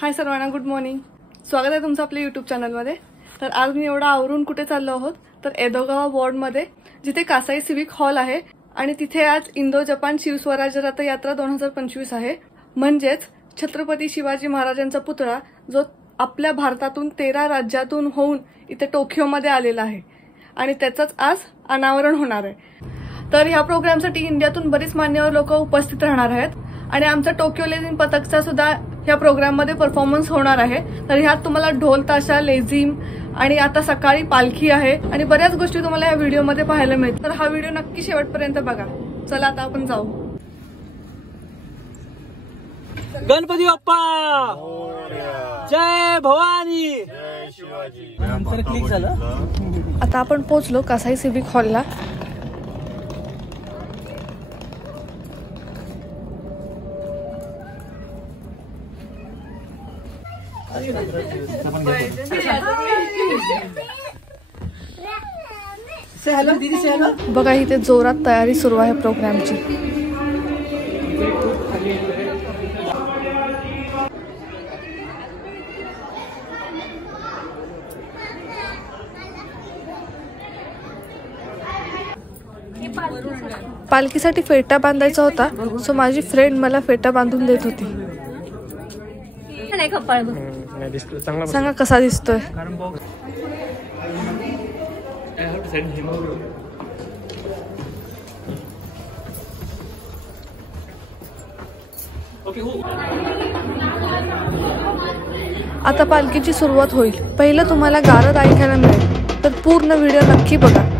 हाय सर्वांना, good morning. स्वागत आहे तुमचं आपल्या यूट्यूब चॅनलमध्ये. तर आज मी एवढा आवरून कुठे चाललो आहोत तर एदोगावा वॉर्डमध्ये, जिथे कासाई सिविक हॉल आहे आणि तिथे आज इंडो जपान शिवस्वराज्य रथयात्रा 2025 आहे. म्हणजेच छत्रपती शिवाजी महाराजांचा पुतळा जो आपल्या भारतातून 13 राज्यातून होऊन इथे टोकियोमध्ये आलेला आहे आणि त्याचंच आज अनावरण होणार आहे. तर ह्या प्रोग्रामसाठी इंडियातून बरीच मान्यवर लोक उपस्थित राहणार आहेत आणि आमचा टोकियो लेझिम पथकचा सुद्धा ह्या प्रोग्राममध्ये परफॉर्मन्स होणार आहे. तर ह्यात तुम्हाला ढोल ताशा, लेझिम आणि आता सकाळी पालखी आहे आणि बऱ्याच गोष्टी तुम्हाला या व्हिडिओमध्ये पाहायला मिळतील. तर हा व्हिडिओ नक्की शेवटपर्यंत बघा. चला आता आपण जाऊ. गणपती बाप्पा, जय भवानी, जय शिवाजी. क्लिक झालं. आता आपण पोहोचलो कासाई सिविक हॉलला. बघा इथे जोरात तयारी सुरू आहे प्रोग्रामची. पालखीसाठी फेटा बांधायचा होता, सो माझी फ्रेंड मला फेटा बांधून देत होती. सांगा कसा दिसतोय. आता पालखीची सुरुवात होईल. पहिलं तुम्हाला गारद ऐकायला मिळेल, तर पूर्ण व्हिडिओ नक्की बघा.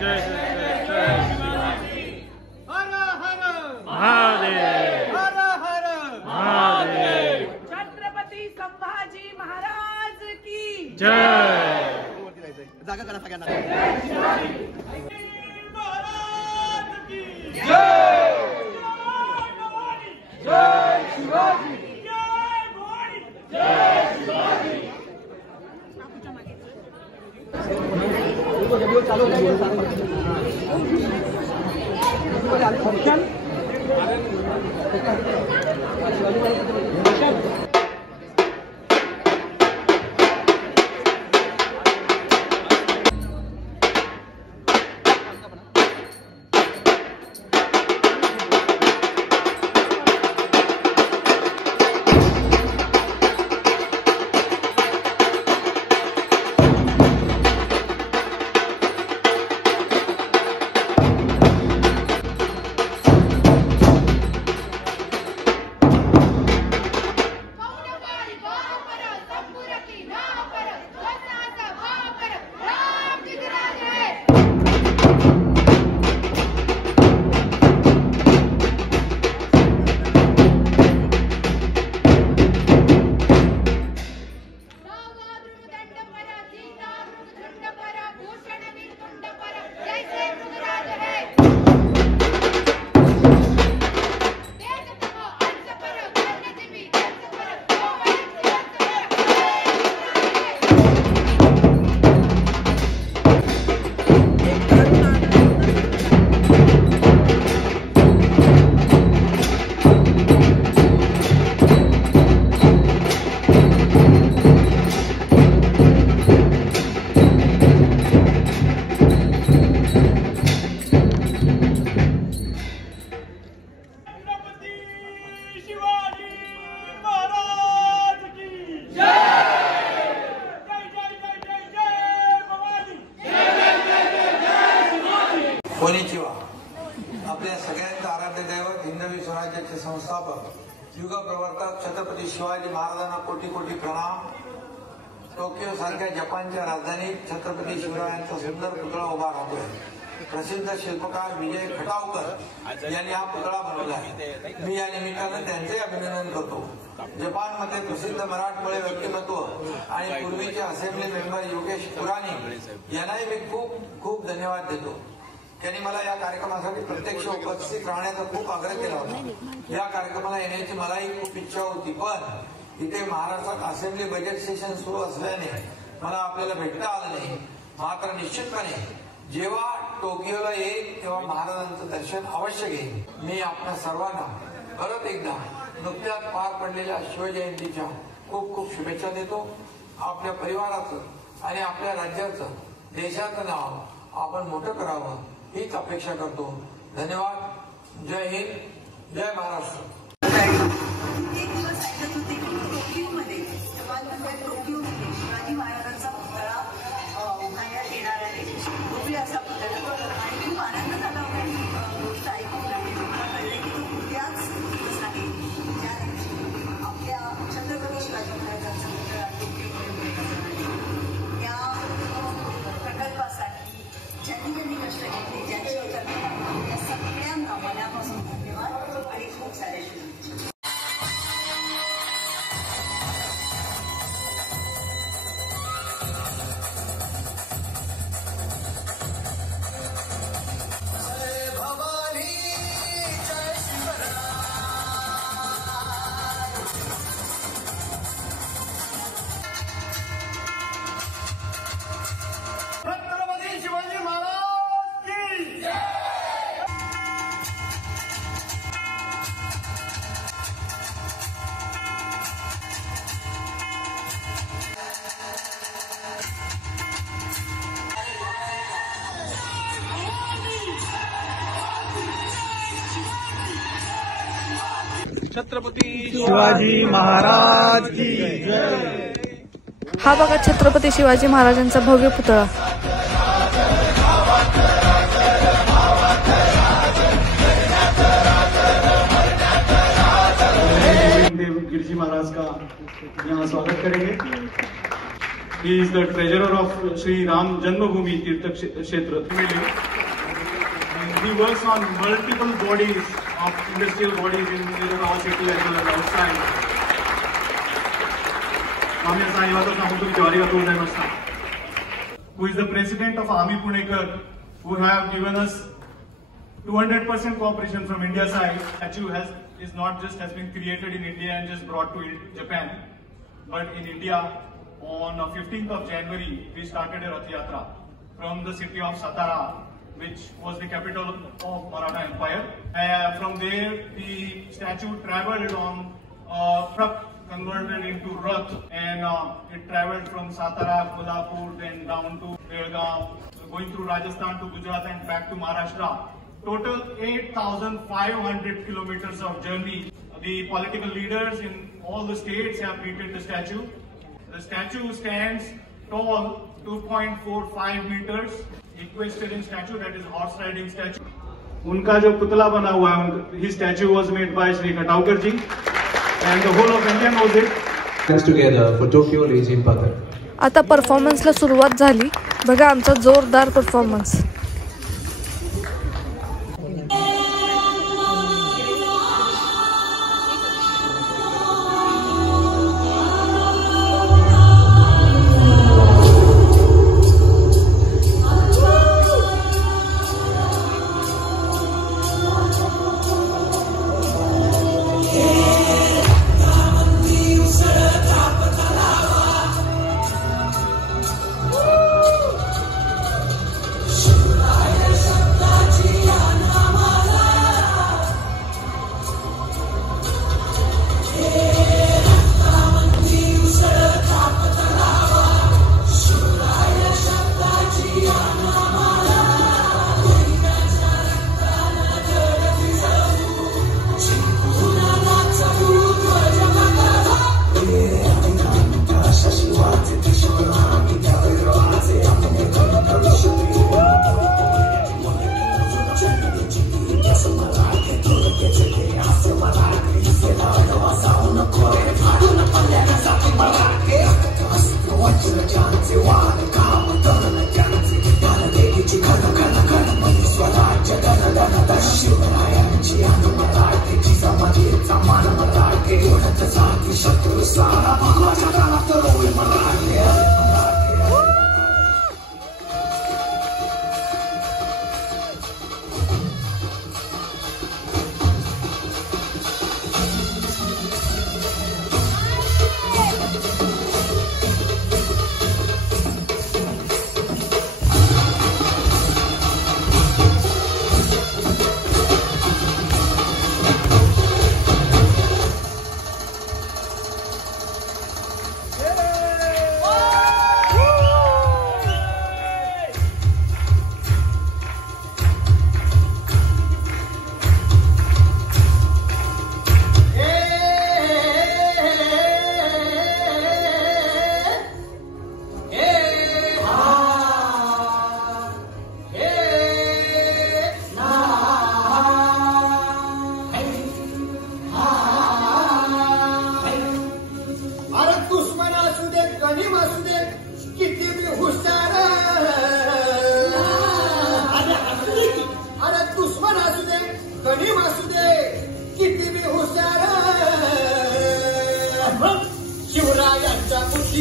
जय हर हर महादेव हर हर महादेव छत्रपती संभाजी महाराज की जय जागा करा सगळ्यांना महाराज की जय जय शिवाजी जय भवानी जय शिवाजी कोणीचिवा आपल्या सगळ्यांचे आराध्य दैवत हिंदवी स्वराज्याचे संस्थापक युग प्रवर्तक छत्रपती शिवाजी महाराजांना कोटी कोटी प्रणाम। टोकियो सारख्या जपानच्या राजधानीत छत्रपती शिवरायांचा सुंदर पुतळा उभा राहतोय। प्रसिद्ध शिल्पकार विजय खटावकर यांनी हा पुतळा बनवला आहे। मी या निमित्ताने त्यांचे अभिनंदन करतो। जपानमध्ये प्रसिद्ध मराठमोळे व्यक्तिमत्व आणि पूर्वीचे असेंब्ली मेंबर योगेश पुराणी यांनाही मी खूप खूप धन्यवाद देतो। त्यांनी मला या कार्यक्रमासाठी प्रत्यक्ष उपस्थित राहण्याचा खूप आग्रह केला होता। या कार्यक्रमाला येण्याची मलाही खूप इच्छा होती, पण इथे महाराष्ट्रात असेंब्ली बजेट सेशन सुरू असल्याने मला आपल्याला भेटता आलं नाही। मात्र निश्चितपणे जेव्हा टोकियोला येईल तेव्हा महाराजांचं दर्शन अवश्य घेईन। मी आपल्या सर्वांना परत एकदा नुकत्याच पार पडलेल्या शिवजयंतीच्या खूप खूप शुभेच्छा देतो। आपल्या परिवाराचं आणि आपल्या राज्याचं देशाचं नाव आपण मोठं करावं हीच अपेक्षा करतो। धन्यवाद। जय हिंद, जय महाराष्ट्र। एक दिवस ऐकत होते की टोकियोमध्ये शिवाजी महाराजांचा पुतळा उभारण्यात येणार आहे। बघूया असा पुतळा आणि खूप आनंद झाला होता ही गोष्ट ऐकून आणि मला कळले की तो उद्याच दिवस आहे ज्या दिवशी आपल्या छत्रपती शिवाजी महाराजांचा पुतळा टोकियोमध्ये उभारणार आहे। त्या प्रकल्पासाठी ज्यांनी ज्यांनी कष्ट घेतले, ज्यांची कल्पना केली, त्या सगळ्यांना मनापासून धन्यवाद आणि खूप सारे शुभेच्छा। छत्रपती शिवाजी महाराज की जय। छत्रपती शिवाजी महाराज की जय। हा बघा छत्रपती शिवाजी महाराजांचा भव्य पुतळा। गिरजी महाराज का यहाँ स्वागत करेंगे। He is the treasurer of Sri Ram Janmabhoomi Tirth Kshetra. He works on multiple bodies of industrial bodies in our city as well as outside. Who is the president of Army Punekar, who have given us 200% cooperation from India side. Statue has been created in India and just brought to Japan. But in India, on 15th of January, we started a Rath Yatra from the city of Satara, which was the capital of Maratha Empire. From there, the statue traveled on truck converted into Rath, and it traveled from Satara, Kolhapur, then down to Belgaum, going through Rajasthan to Gujarat and back to Maharashtra. Total 8,500 kilometers of journey. The political leaders in all the states have greeted the statue. The statue stands tall 2.45 meters, equestrian statue, that is horse riding statue. उनका जो पुतला बना हुआ है, his statue was made by Sri Kataukar ji, and the whole of India knows it. Thanks together for Tokyo Legion Pathak. आता परफॉर्मन्सला सुरुवात झाली. बघा आमचा जोरदार परफॉर्मन्स.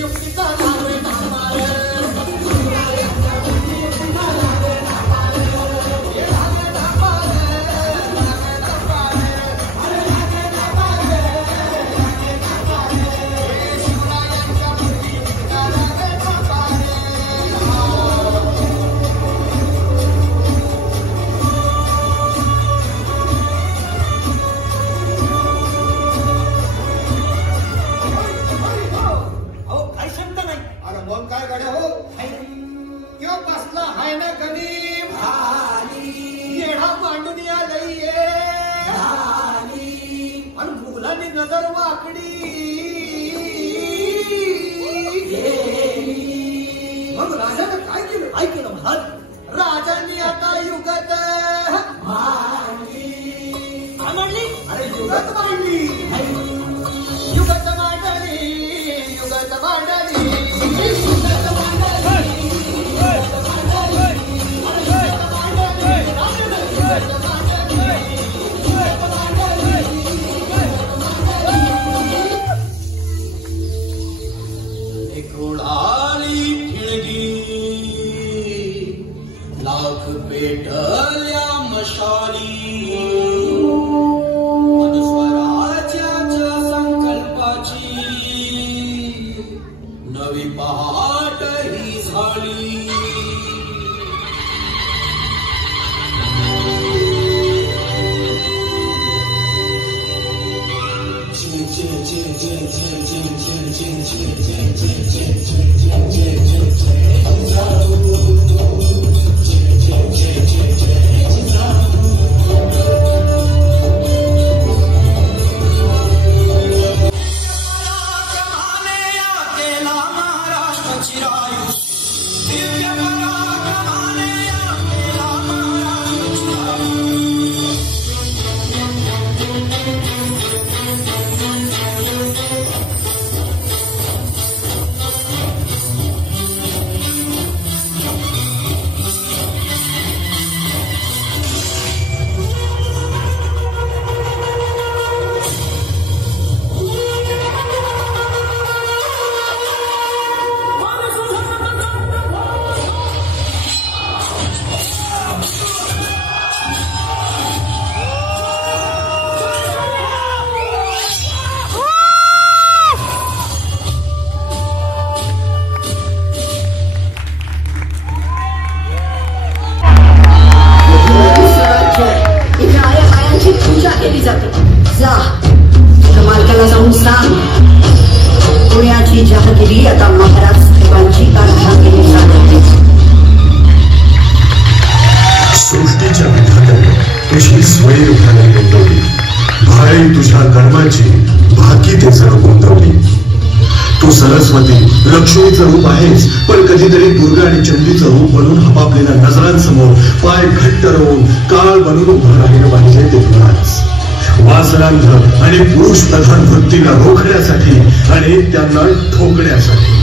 युगत मांडली लाख पेटल्या मशाली स्वराज्याच्या संकल्पाची नवी पहाट ही झाली. पुण्याची जहागिरी आता महाराज साहेबांची कारभारगिरी चालवते. सृष्टीच्या विधात्याने तुझी स्वैर उठायला नोंदवली. भाई तुझ्या कर्माची भाकी ते जण गोंधवली. तू सरस्वती लक्ष्मीचं रूप आहेस, पण कधीतरी दुर्गा आणि चंडीचं रूप बनून हपापलेल्या नजरांसमोर पाय घट्ट रोवून काळ बनून उभं राहिलं पाहिजे ते तुलाच. वासनांध आणि पुरुष प्रधान वृत्तीला रोखण्यासाठी आणि त्यांना ठोकण्यासाठी.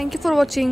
Thank you for watching.